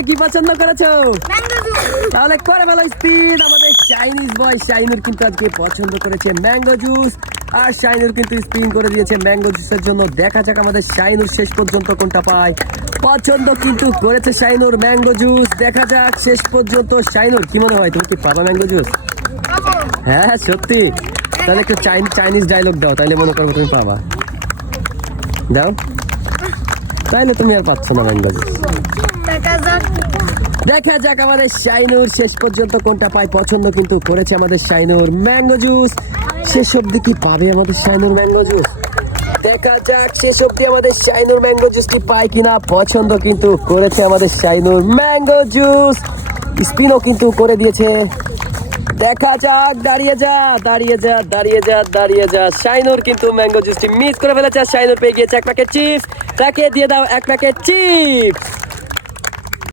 কে কি পছন্দ করেছো? তাহলে করে ফেলো স্পিড। আমাদের চাইনিজ বয় শাইনুর কিন্তু আজকে পছন্দ করেছে ম্যাঙ্গো জুস, আর শাইনুর কিন্তু স্পিন করে দিয়েছে ম্যাঙ্গো জুসের জন্য। দেখা যাক আমাদের শাইনুর শেষ পর্যন্ত কোনটা পায়। পছন্দ কিন্তু করেছে শাইনুর ম্যাঙ্গো জুস। দেখা যাক শেষ পর্যন্ত শাইনুর কি মনে হয়, তুমি কি পাবা ম্যাঙ্গো জুস? হ্যাঁ সত্যি? তাহলে একটু চাইনিজ ডায়লগ দাও, তাইলে মনে করবো তুমি পাবা। দাও, তাইলে তুমি আর পাচ্ছ না ম্যাঙ্গো জুস। দেখা যাক আমাদের শাইনুর শেষ পর্যন্ত কোনটা পায়। পছন্দ কিন্তু করেছে আমাদের শাইনুর ম্যাঙ্গো জুস। শেষ অব্দি কি পাবে আমাদের শাইনুর ম্যাঙ্গো জুস? দেখা যাক শেষ অব্দি আমাদের শাইনুর ম্যাঙ্গো জুসটি পায় কিনা। পছন্দ কিন্তু করেছে আমাদের শাইনুর ম্যাঙ্গো জুস, স্পিনও কিন্তু করে দিয়েছে। দেখা যাক, দাঁড়িয়ে যা দাঁড়িয়ে যা দাঁড়িয়ে যা দাঁড়িয়ে যা। শাইনুর কিন্তু ম্যাঙ্গো জুসটি মিস করে ফেলেছে। শাইনুর পেয়ে গিয়েছে এক প্যাকেট চিপস। তাকে দিয়ে দাও এক প্যাকেট চিপস।